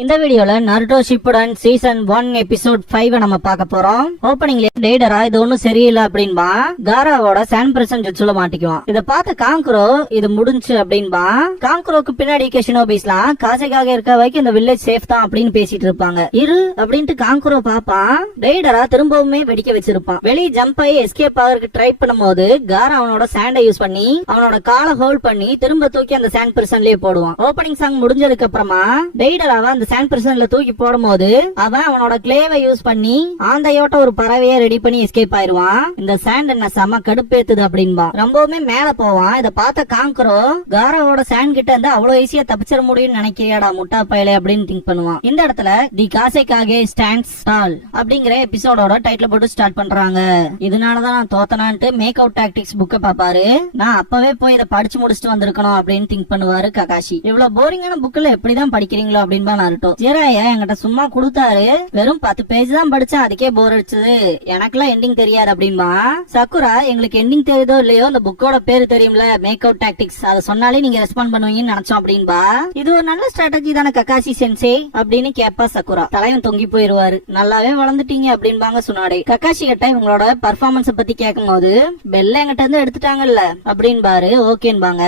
இந்த வீடியோல Naruto Shippuden season 1 episode 5 நம்ம பார்க்க போறோம். ஓபனிங்ல டேடரா இது ஒண்ணும் சரியில்லை அப்படின்பா காராவோட சான் பிரசன் ஜுட்சுல மாட்டிக்குவான். இத பார்த்த காங்குரோ இது முடிஞ்சு அப்படின்பா. காங்குரோக்கு பின்னாடி ஷினோபிஸ்லாம் காசைக்காக இருக்க வரைக்கும் இந்த வில்லேஜ் சேஃப் தான் அப்படின்னு பேசிட்டு இருப்பாங்க. இரு அப்படின்ட்டு காங்குரோ பாப்பான். டேடரா திரும்பவுமே வெடிக்க வச்சிருப்பான். வெளியே ஜம்ப் ஆகி எஸ்கேப் ஆகிறதுக்கு ட்ரை பண்ணும்போது காரா அவனோட சாண்டை யூஸ் பண்ணி அவனோட காலை ஹோல்ட் பண்ணி திரும்ப தூக்கி அந்த சாண்ட் பிரசன்லயே போடுவான். ஓபனிங் சாங் முடிஞ்சதுக்கு அப்புறமா டேடராவா அந்த சாண்ட் பிரசன்ல தூக்கி போடும் போது அவன் அவனோட கிளேவை யூஸ் பண்ணி ஆந்தையோட்ட ஒரு பறவையை ரெடி பண்ணி எஸ்கேப் ஆயிருவான். இந்த சாண்ட் என்ன செம கடுப்பேத்துது அப்படின்பா. ரொம்பவுமே மேல போவான். இத பார்த்த காங்குரோ காராவோட சாண்ட் கிட்ட இருந்து அவ்வளவு ஈஸியா தப்பிச்சிட முடியும்னு நினைக்கிறியாடா முட்டா பயலே அப்படின்னு திங்க் பண்ணுவான். இந்த இடத்துல தி காசைக்காக ஸ்டாண்ட்ஸ் டால் அப்படிங்கிற எபிசோடோட டைட்டில் போட்டு ஸ்டார்ட் பண்றாங்க. இதனாலதான் நான் தோத்தனான்ட்டு மேக் அவுட் டாக்டிக்ஸ் புக்க பாப்பாரு. நான் அப்பவே போய் இதை படிச்சு முடிச்சுட்டு வந்திருக்கணும் அப்படின்னு திங்க் பண்ணுவாரு ககாஷி. இவ்வளவு போரிங்கான புக்ல எப்படிதான் படிக்கிறீங்களோ அப்படின்பா நருட்டோ. ஜிராயா என்கிட்ட சும்மா கொடுத்தாரு, வெறும் 10 பேஜ் தான் படிச்சேன், அதுக்கே போர் அடிச்சது, எனக்குலாம் எண்டிங் தெரியாது அப்படின்பா. சக்குரா எங்களுக்கு எண்டிங் தெரியுதோ இல்லையோ அந்த புக்கோட பேரு தெரியும்ல, மேக் அவுட் டாக்டிக்ஸ், அதை சொன்னாலே நீங்க ரெஸ்பாண்ட் பண்ணுவீங்கன்னு நினைச்சோம் அப்படின்பா. இது ஒரு நல்ல ஸ்ட்ராட்டஜி தானே ககாஷி சென்சே அப்படின்னு கேப்பா சக்குரா. தலைவன் தொங்கி போயிருவாரு. நல்லாவே வளர்ந்துட்டீங்க அப்படின்பாங்க சுனாடே. ககாஷி கிட்ட இவங்களோட பர்ஃபார்மன்ஸ் பத்தி கேட்கும் போது பெல்ல என்கிட்ட இருந்து எடுத்துட்டாங்கல்ல அப்படின்பாரு. ஓகேன்பாங்க.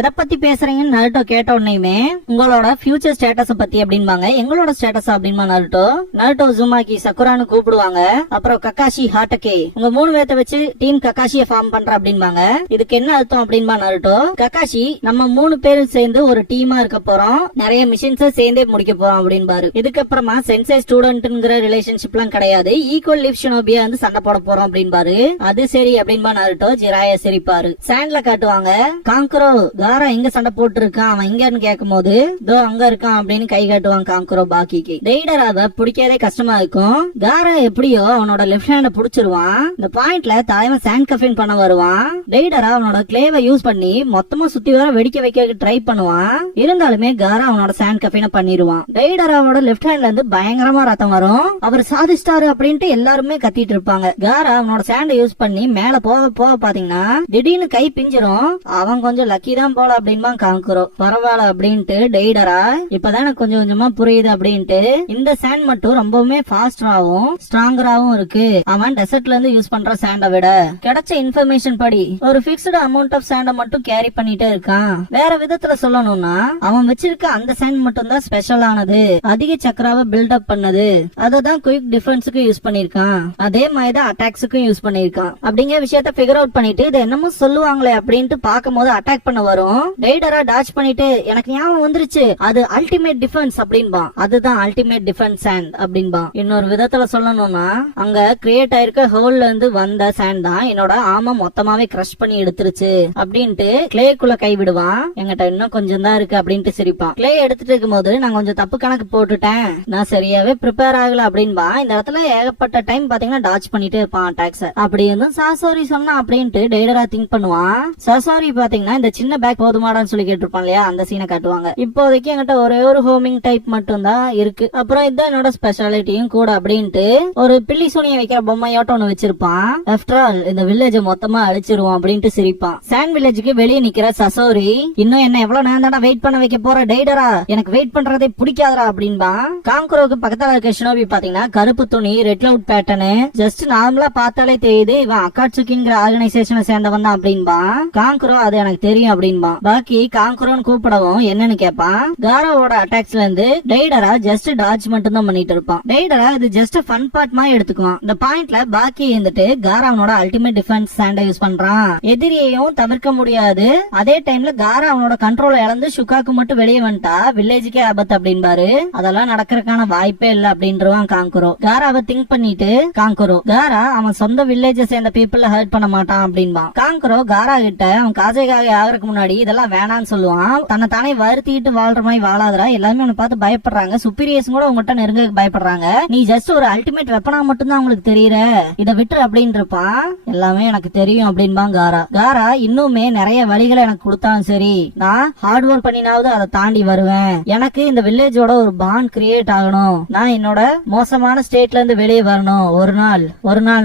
எதை பத்தி பேசுறீங்கன்னு நருட்டோ கேட்ட உடனேயுமே உங்களோட ஃபியூச்சர் ஸ்டேட்டஸ் பத்தி அப்படின்பாங்க. எங்களோட ஸ்டேட்டஸ் அப்படின்பா நருட்டோ. நருட்டோ ஜுமாக்கி சக்குரான்னு கூப்பிடுவாங்க. அப்புறம் ககாஷி ஹாட்டகே உங்க 3 பேர்த்த வச்சு டீம் ககாஷிய ஃபார்ம் பண்ற அப்படின்பாங்க. இதுக்கு என்ன அர்த்தம் அப்படின்பா நருட்டோ. ககாஷி நம்ம 3 பேரும் சேர்ந்து ஒரு டீமா இருக்க போறோம், நிறைய மிஷன்ஸ சேர்ந்தே முடிக்க போறோம் அப்படின்பாரு. இதுக்கப்புறமா சென்சை ஸ்டூடெண்ட்ங்கிற ரிலேஷன்ஷிப் எல்லாம் கிடையாது, ஈக்குவல் லிவ் ஷினோபியா வந்து சண்டை போட போறோம் அப்படின்பாரு. அது சரி அப்படின்பா நருட்டோ. ஜிராயா சிரிப்பாரு. சாண்ட்ல காட்டுவாங்க. காங்குரோ காரா எங்க சண்டை போட்டு இருக்கான், அவன் எங்கன்னு கேட்கும் போது தோ அங்க இருக்கான் அப்படின்னு கை காட்டுவான் காங்குரோ பாக்கிக்கு. டெய்டராவ பிடிக்காதே கஷ்டமா இருக்கும். காரா எப்படியோ அவனோட லெஃப்ட் ஹேண்ட புடிச்சிருவான். இந்த பாயிண்ட்ல தலைவன் சாண்ட் கஃபின் பண்ண வருவான். டெய்டரா அவனோட கிளேவை யூஸ் பண்ணி மொத்தமா சுத்தி வர வெடிக்க வைக்க ட்ரை பண்ணுவான். இருந்தாலுமே காரா அவனோட சாண்ட் கஃபின பண்ணிடுவான். டெய்டராவோட லெஃப்ட் ஹேண்ட்ல இருந்து பயங்கரமா ரத்தம் வரும். அவர் சாதிச்சிட்டாரு அப்படின்ட்டு எல்லாருமே கத்திட்டு இருப்பாங்க. காரா அவனோட சாண்டை யூஸ் பண்ணி மேல போக போக பாத்தீங்கன்னா திடீர்னு கை பிஞ்சிரும். அவன் கொஞ்சம் லக்கி தான் போல அப்படின்பா காங்குரோ. பரவாயில்ல அப்படின்ட்டு டெய்டரா இப்பதான் கொஞ்சம் கொஞ்சமா புரியுது அப்படின்ட்டு. இந்த சாண்ட் மட்டும் ரொம்பவுமே ஃபாஸ்டராவும் ஸ்ட்ராங்கராவும் இருக்கு. அவன் டெசர்ட்ல இருந்து யூஸ் பண்ற சாண்டை விட கிடைச்ச இன்ஃபர்மேஷன் படி ஒரு பிக்ஸ்டு அமௌண்ட் ஆஃப் சாண்ட மட்டும் கேரி பண்ணிட்டே இருக்கான். வேற விதத்துல சொல்லணும்னா அவன் வச்சிருக்க அந்த சாண்ட் மட்டும் தான் ஸ்பெஷல் ஆனது, அதிக சக்கராவை பில்ட் அப் பண்ணது, அததான் குயிக் டிஃபென்ஸுக்கு யூஸ் பண்ணிருக்கான், அதே மாதிரி தான் அட்டாக்ஸுக்கும் யூஸ் பண்ணிருக்கான் அப்படிங்கிற விஷயத்த பிகர் அவுட் பண்ணிட்டு இது என்னமோ சொல்லுவாங்களே அப்படின்ட்டு பார்க்கும் போது அட்டாக் பண்ண வரும். டெய்டரா டாச் பண்ணிட்டு எனக்கு ஞாபகம் வந்துருச்சு, அது அல்டிமேட் டிஃபென்ஸ் அப்படின்பா. அதுதான் அல்டிமேட் டிஃபென்ஸ் சாண்ட் அப்படின்பா. இன்னொரு விதத்துல சொல்லணும்னா அங்க கிரியேட் ஆயிருக்க ஹோல்ல இருந்து வந்த சாண்ட் தான் என்னோட ஆமா மொத்தமாவே கிரஷ் பண்ணி எடுத்துருச்சு அப்படின்ட்டு கிளேக்குள்ள கை விடுவான். என்கிட்ட இன்னும் கொஞ்சம் தான் இருக்கு அப்படின்ட்டு சிரிப்பான். கிளே எடுத்துட்டு இருக்கும் போது நான் கொஞ்சம் தப்பு கணக்கு போட்டுட்டேன், நான் சரியாவே ப்ரிப்பேர் ஆகல அப்படின்பா. இந்த இடத்துல ஏகப்பட்ட டைம் பாத்தீங்கன்னா டாச் பண்ணிட்டே இருப்பான் அட்டாக்ஸ். அப்படி இருந்தும் சாசோரி சொன்னா அப்படின்ட்டு டெய்டரா திங்க் பண்ணுவான். சாசோரி பாத்தீங்கன்னா இந்த சின்ன பேக் போதுமாடான்னு சொல்லி கேட்டிருப்பான் இல்லையா, அந்த சீனை காட்டுவாங்க. இப்போதைக்கு என்கிட்ட ஒரே ஒரு ஹோமிங் டைப் மட்டும் தான் இருக்கு, அப்புறம் இதுதான் என்னோட ஸ்பெஷாலிட்டியும் கூட அப்படின்ட்டு ஒரு பில்லி சூனிய வைக்கிற பொம்மையோட்ட ஒண்ணு வச்சிருப்பான். ஆஃப்டர் ஆல் இந்த வில்லேஜ மொத்தமா அழிச்சிருவோம் அப்படின்ட்டு சிரிப்பான். சாண்ட் வில்லேஜுக்கு வெளியே நிக்கிற சசோரி இன்னும் என்ன எவ்வளவு நேரம் தானே வெயிட் பண்ண வைக்க போற டெய்டரா, எனக்கு வெயிட் பண்றதே பிடிக்காதரா அப்படின்பா. காங்குரோக்கு பக்கத்துல இருக்க ஷினோபி பாத்தீங்கன்னா கருப்பு துணி, ரெட் கிளவுட் பேட்டர்னு, ஜஸ்ட் நார்மலா பார்த்தாலே தெரியுது இவன் அக்காட்சுக்கிங்கிற ஆர்கனைசேஷனை சேர்ந்தவன் தான் அப்படின்பா. காங்குரோ அது எனக்கு தெரியும் அப்படின்பா. பாக்கி காங்குரோன்னு கூப்பிடவும் என்னன்னு கேட்பான். காரோவோட அட்டாக்ஸ்ல இருந்து டெய்டரா ஜஸ்ட் டாட்ச் மட்டும் தான் பண்ணிட்டு இருப்பான். டெய்டரா இது ஜஸ்ட் ஃபன் பார்ட் மாதிரி எடுத்துக்குவான். இந்த பாயிண்ட்ல பாக்கி இருந்துட்டு காரா அவனோட அல்டிமேட் டிஃபென்ஸ் சாண்டை யூஸ் பண்றான். எதிரியையும் தவிர்க்க முடியாது, அதே டைம்ல காரா அவனோட கண்ட்ரோல இழந்து ஷுகாக்கு மட்டும் வெளியே வந்துட்டா வில்லேஜுக்கே ஆபத்து அப்படின்பாரு. அதெல்லாம் நடக்கிறதுக்கான வாய்ப்பே இல்ல அப்படின்றான் காங்குரோ. காராவை திங்க் பண்ணிட்டு காங்குரோ காரா அவன் சொந்த வில்லேஜ சேர்ந்த பீப்புள ஹர்ட் பண்ண மாட்டான் அப்படின்பான். காங்குரோ காரா கிட்ட அவன் காஜைக்காக ஆகிறதுக்கு முன்னாடி இதெல்லாம் வேணான்னு சொல்லுவான். தன்னை தானே வருத்திட்டு வாழ்ற மாதிரி வாழாதரா, எல்லாருமே அவனை பார்த்து பயப்படுறாங்க, சுப்பீரியர்ஸ் கூட உங்ககிட்ட நெருங்க பயப்படுறாங்க, நீ ஜஸ்ட் ஒரு அல்டிமேட் வெப்பனா மட்டும் தான் உங்களுக்கு தெரியற, இத விட்டு அப்படின்னு இருப்பான். எல்லாமே எனக்கு தெரியும் அப்படின்பா காரா. காரா இன்னுமே நிறைய வழிகளை எனக்கு கொடுத்தாலும் சரி, நான் ஹார்ட் ஒர்க் பண்ணினாவது அதை தாண்டி வருவேன். எனக்கு இந்த வில்லேஜோட ஒரு பாண்ட் கிரியேட் ஆகணும், நான் என்னோட மோசமான ஸ்டேட்ல இருந்து வெளியே வரணும், ஒரு நாள்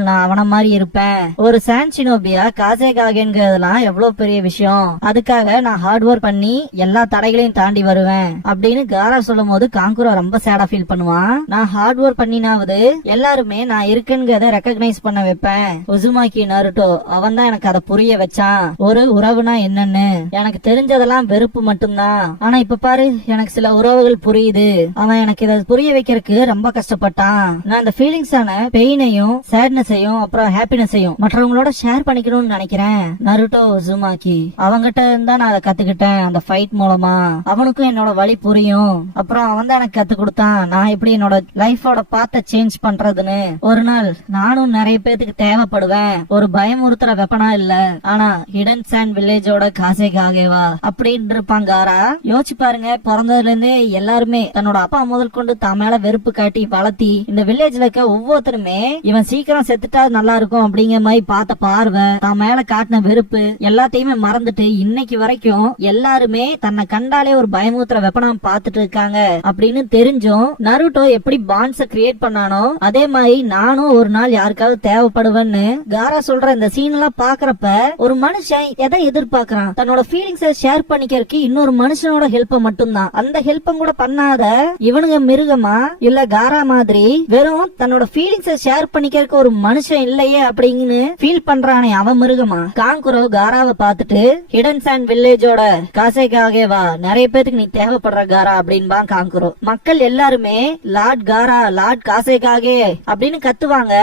நான் அவன மாதிரி இருப்பேன். ஒரு சாண்ட் ஷினோபியா காசேகாகென்கிறதுலாம் எவ்வளவு பெரிய விஷயம், அதுக்காக நான் ஹார்ட் ஒர்க் பண்ணி எல்லா தடைகளையும் தாண்டி வருவேன் அப்படின்னு காரா சொல்லும் சொல்லும் போது காங்குரோ ரொம்ப சேடா ஃபீல் பண்ணுவான். நான் ஹார்ட் ஒர்க் பண்ணினாவது எல்லாருமே நான் இருக்கேங்கிறத ரெக்கக்னைஸ் பண்ண வைப்பேன். உசுமாக்கி நருட்டோ அவன் தான் எனக்கு அதை புரிய வச்சான். ஒரு உறவுனா என்னன்னு எனக்கு தெரிஞ்சதெல்லாம் வெறுப்பு மட்டும்தான். ஆனா இப்ப பாரு எனக்கு சில உறவுகள் புரியுது. அவன் எனக்கு இதை புரிய வைக்கிறதுக்கு ரொம்ப கஷ்டப்பட்டான். நான் அந்த ஃபீலிங்ஸான பெயினையும் சேட்னஸையும் அப்புறம் ஹாப்பினஸையும் மற்றவங்களோட ஷேர் பண்ணிக்கணும்னு நினைக்கிறேன். நருட்டோ உசுமாக்கி அவங்கிட்ட இருந்தா நான் அதை கத்துக்கிட்டேன். அந்த ஃபைட் மூலமா அவனுக்கும் என்னோட வழி புரியும். அப்புறம் அவன் தான் எனக்கு கத்து கொடுத்தான் நான் எப்படி என்னோட லைஃபோட பாத்த சேஞ்ச் பண்றதுன்னு. ஒரு நாள் நானும் நிறைய பேத்துக்கு தேவைப்படுவேன். ஒரு பயமுறுத்துற வெப்பனா இல்ல, ஆனா ஹிடன் சாண்ட் வில்லேஜோட காசேகாகேவா அப்படின்னு இருப்பாங்க. காரா யோசிச்சு பாருங்க, பிறந்ததுல இருந்தே எல்லாருமே தன்னோட அப்பா முதல் கொண்டு தான் மேல வெறுப்பு காட்டி வளர்த்தி இந்த வில்லேஜ்ல இருக்க ஒவ்வொருத்தருமே இவன் சீக்கிரம் செத்துட்டா நல்லா இருக்கும் அப்படிங்கிற மாதிரி பார்த்த பார்வை, தான் மேல காட்டின வெறுப்பு எல்லாத்தையுமே மறந்துட்டு இன்னைக்கு வரைக்கும் எல்லாருமே தன்னை கண்டாலே ஒரு பயமுறுத்துற வெப்பனா பாத்துட்டு இருக்காங்க அப்படின்னு தெரிஞ்சும் நருட்டோ எப்படி பாண்ட்ஸ கிரியேட் பண்ணானோ அதே மாதிரி நானும் ஒரு நாள் யாருக்காவது தேவைப்படுவேன்னு காரா சொல்ற இந்த சீன் எல்லாம் பாக்குறப்ப ஒரு மனுஷன் எதை எதிர்பார்க்கறான், தன்னோட ஃபீலிங்ஸ ஷேர் பண்ணிக்கிறதுக்கு இன்னொரு மனுஷனோட ஹெல்ப் மட்டும்தான். அந்த ஹெல்ப் கூட பண்ணாத இவனுங்க மிருகமா இல்ல காரா மாதிரி வெறும் தன்னோட ஃபீலிங்ஸ ஷேர் பண்ணிக்கிறதுக்கு ஒரு மனுஷன் இல்லையே அப்படின்னு ஃபீல் பண்றானே அவன் மிருகமா. காங்குரோ காராவை பார்த்துட்டு ஹிடன் சாண்ட் வில்லேஜோட காசேகாகேவா நிறைய பேருக்கு நீ தேவைப்படுற காரா அப்படின்பா காங்குரோ. மக்கள் எல்லாருமே லார்ட் காரா லார்ட் காசேகாகே அப்படின்னு கத்துவாங்க.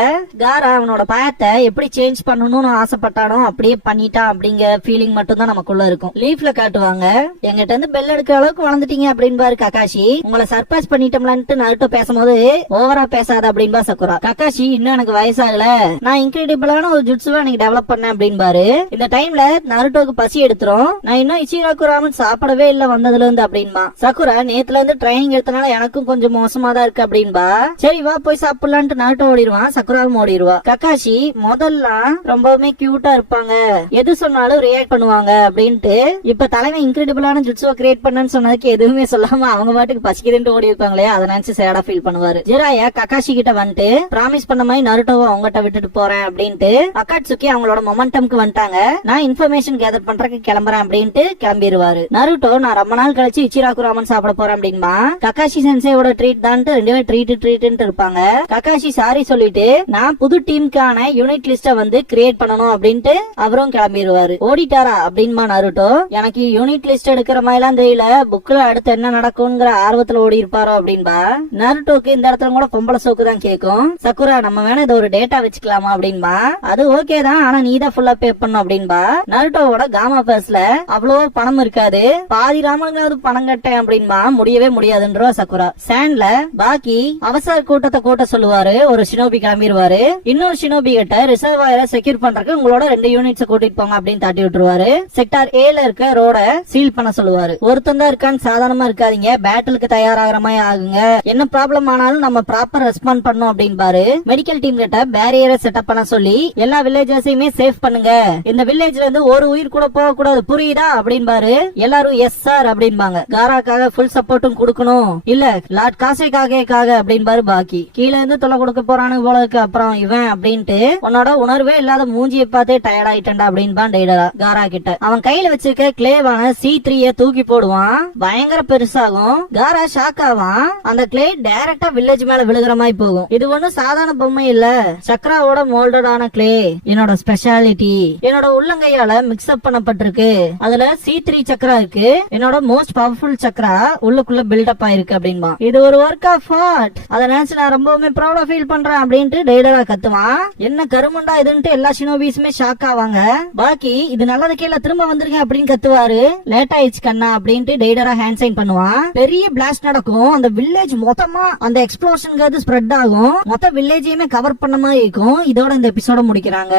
காரா அவனோட பயத்தை எப்படி சேஞ்ச் பண்ணணும்னு ஆசைப்பட்டானோ அப்படியே பண்ணிட்டான் அப்படிங்கிற ஃபீலிங் மட்டும் தான் நமக்குள்ள இருக்கும். லீஃப்ல காட்டுவாங்க, எங்கிட்ட இருந்து பெல் எடுக்கிற அளவுக்கு வளர்ந்துட்டீங்க அப்படின்பாரு ககாஷி. உங்களை சர்ப்ரைஸ் பண்ணிட்டோம்லான்ட்டு நருட்டோ பேசும்போது ஓவரா பேசாத அப்படின்பா சக்குரா. ககாஷி இன்னும் எனக்கு வயசாகல, நான் இன்கிரெடிபிளான ஒரு ஜுட்சுவா எனக்கு டெவலப் பண்ணேன் அப்படின்பாரு. இந்த டைம்ல நருட்டோக்கு பசி எடுத்துரும். நான் இன்னும் இச்சிராக்கு ராமன் சாப்பிடவே இல்ல வந்ததுல இருந்து அப்படின்பா. சக்குரா நேத்துல இருந்து ட்ரைனிங் எடுத்தனால எனக்கும் கொஞ்சம் மோசமா தான் இருக்கு அப்படின்பா. சரி வா போய் சாப்பிடலான்ட்டு நருட்டோ ஓடிடுவான், சக்குராவும் ஓடிடுவா. ககாஷி முதல்ல ரொம்பவுமே கியூட்டா இருப்பாங்க, எது சொன்னாலும் ரியாக்ட் பண்ணுவாங்க அப்படின்ட்டு இப்ப தலைவன் இன்கிரெடிபிளான ஜுட்சுவா கிரியேட் பண்ணன்னு சொன்னதுக்கு எதுவுமே சொல்லாம அவங்க பாட்டுக்கு பசிக்குதுன்னு ஓடி இருப்பாங்களே, அதை நினைச்சு சேடா ஃபீல் பண்ணுவாரு. ஜிராயா ககாஷி கிட்ட வந்துட்டு ப்ராமிஸ் பண்ண மாதிரி நருட்டோவை அவங்ககிட்ட விட்டுட்டு போறேன் அப்படின்ட்டு அக்காட்சுக்கி அவங்களோட மொமெண்டம்க்கு வந்துட்டாங்க. நான் இன்ஃபர்மேஷன் கேதர் பண்றதுக்கு கிளம்புறேன் அப்படின்ட்டு கிளம்பிடுவாரு. நருட்டோ நான் ரொம்ப நாள் கழிச்சு இச்சிராக்கு ராமன் சாப்பிட போறேன் அப்படின்பா. ககாஷி சென்சேவோட ட்ரீட் தான் ரெண்டுமே ட்ரீட் இருப்பாங்க. ககாஷி சாரி சொல்லிட்டு நான் புது டீமுக்கான யூனிட் லிஸ்ட வந்து கிரியேட் பண்ணணும் அப்படின்ட்டு அவரும் கிளம்பிடுவாரு. ஓடிட்டாரா அப்படின்பா நருட்டோ. எனக்கு யூனிட் லிஸ்ட் எடுக்கிற மாதிரி எல்லாம் தெரியல, புக்ல அடுத்து என்ன நடக்கும்ங்கிற ஆர்வத்துல ஓடி இருப்பாரோ அப்படின்பா. நருட்டோக்கு இந்த இடத்துல கூட பொம்பளை சோக்கு தான் கேக்கும். சக்குரா நம்ம வேணா இதை ஒரு டேட்டா வச்சுக்கலாமா அப்படின்பா. அது ஓகே தான், ஆனா நீ தான் ஃபுல்லா பே பண்ணும் அப்படின்பா. நருட்டோவோட காமா பர்ஸ்ல அவ்வளவு பணம் இருக்காது, பாதி ராமனுங்காவது பணம் கட்டேன் அப்படின்பா. முடியவே முடியாதுன்றா சக்குரா. சாண்ட்ல பாக்கி அவசர கூட்டத்தை கூட்ட சொல்லுவாரு. ஒரு ஷினோபி கிளம்பிடுவாரு. இன்னொரு ஷினோபி கிட்ட ரிசர்வாயரை செக்யூர் பண்றதுக்கு உங்களோட 2 யூனிட்ஸ் கூட்டிட்டு போங்க அப்படின்னு தாட்டி விட்டுருவாரு. செக்டார் ஏல இருக்க ரோட சீல் பண்ண சொல்லுவாரு. ஒருத்தன் தான் இருக்கான்னு சாதாரணமா இருக்காதீங்க, பேட்டிலுக்கு தயாராகிற மாதிரி ஆகுங்க, என்ன ப்ராப்ளம் ஆனாலும் நம்ம ப்ராப்பர் ரெஸ்பாண்ட் பண்ணோம் அப்படின்பாரு. மெடிக்கல் டீம் கிட்ட பேரியரை செட்டப் பண்ண சொல்லி எல்லா வில்லேஜஸையுமே சேஃப் பண்ணுங்க, இந்த வில்லேஜ்ல இருந்து ஒரு உயிர் கூட போக கூடாது புரியுதா அப்படின்பாரு. எல்லாரும் எஸ் சார் அப்படின்பாங்க. காராக்காக ஃபுல் சப்போர்ட்டும் கொடுக்கணும், இல்ல லார்ட் காசேகாகேக்காக அப்படின்பாரு. பாக்கி கீழ இருந்து தொலை கொடுக்க போறானு போல இருக்கு. அப்புறம் இவன் அப்படின்ட்டு உன்னோட உணர்வே இல்லாத மூஞ்சியை பார்த்தே டயர்ட் ஆயிட்டா அப்படின்பான் டெய்டரா காரா கிட்ட. அவன் கையில வச்சிருக்க கிளேவான C3 தூக்கி போடுவான், பயங்கர பெருசாகும். காரா ஷாக் ஆவான். அந்த கிளே டைரக்டா வில்லேஜ் மேல விழுகிற மாதிரி போகும். இது ஒன்னும் சாதாரண பொம்மை இல்ல, சக்ராவோட மோல்டடான கிளே, என்னோட ஸ்பெஷாலிட்டி, என்னோட உள்ளங்கையால மிக்ஸ் அப் பண்ணப்பட்டிருக்கு. அதுல C3 சக்ரா இருக்கு, என்னோட மோஸ்ட் பவர்ஃபுல் சக்ரா உள்ளுக்குள்ள பில்டப் ஆயிருக்கு அப்படின்பா. இது ஒரு ஒர்க் ஆஃப் ஆர்ட், அதை நினைச்சு நான் ரொம்பவுமே ப்ரௌடா ஃபீல் பண்றேன் அப்படின்ட்டு டெய்டரா கத்துவான். என்ன கருமண்டா இதுன்ட்டு எல்லா ஷினோபிஸுமே ஷாக் ஆவாங்க. பாக்கி இது நல்லதுக்கே இல்ல திரும்ப வந்துருங்க அப்படின்னு கத்துவாரு. லேட் ஆயிடுச்சு கண்ணா அப்படின்ட்டு டெய்டரா ஹேண்ட் சைன் பண்ணுவான். பெரிய பிளாஸ்ட் நடக்கும், அந்த வில்லேஜ் மொத்தமா அந்த எக்ஸ்ப்ளோஷனுக்கு ஸ்ப்ரெட் ஆகும், மொத்த வில்லேஜையுமே கவர் பண்ண மாதிரி இருக்கும். இதோட இந்த எபிசோட முடிக்கிறாங்க.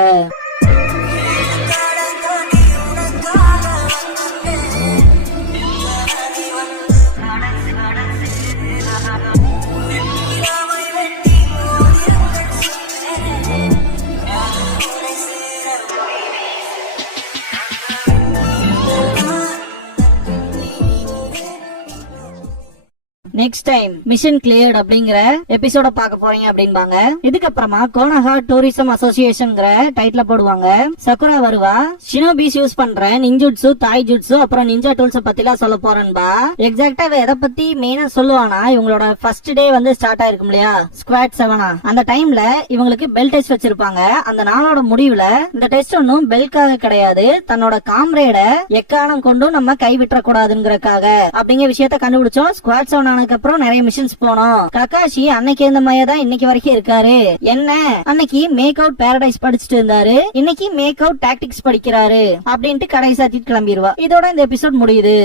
நெக்ஸ்ட் டைம் மிஷன் கிளியர்ட் அப்படிங்கிற எபிசோட பார்க்க போறீங்க அப்படின்பாங்க. இதுக்கப்புறமா கோனஹா டூரிசம் அசோசியேஷன்ங்கிற டைட்டில் போடுவாங்க. சக்குரா வருவா, ஷினோபிஸ் யூஸ் பண்ற நிஞ்சுட்சு, தாய் ஜுட்சு, அப்புறம் நிஞ்சா டூல்ஸ் பத்திலாம் சொல்ல போறேன்பா. எக்ஸாக்டா எதை பத்தி மெயினா சொல்லுவானா, இவங்களோட ஃபர்ஸ்ட் டே வந்து ஸ்டார்ட் ஆயிருக்கும் இல்லையா, ஸ்குவாட் 7 அந்த டைம்ல இவங்களுக்கு பெல் டெஸ்ட் வச்சிருப்பாங்க. அந்த நாளோட முடிவுல இந்த டெஸ்ட் ஒன்னும் பெல்காக கிடையாது, தன்னோட காம்ரேட எக்காரணம் கொண்டும் நம்ம கைவிட்ட கூடாதுங்கிறக்காக அப்படிங்கிற விஷயத்த கண்டுபிடிச்சோம். ஸ்குவாட் 7 ஆனதுக்கு அப்புறம் நிறைய மிஷன்ஸ் போனோம். ககாஷி அன்னைக்கு இருந்த மாதிரி தான் இன்னைக்கு வரைக்கும் இருக்காரு. என்ன அன்னைக்கு மேக் அவுட் பாரடைஸ் படிச்சுட்டு இருந்தாரு, இன்னைக்கு மேக் அவுட் டாக்டிக்ஸ் படிக்கிறாரு அப்படின்ட்டு கடை சாத்திட்டு கிளம்பிடுவா. இதோட இந்த எபிசோட் முடியுது.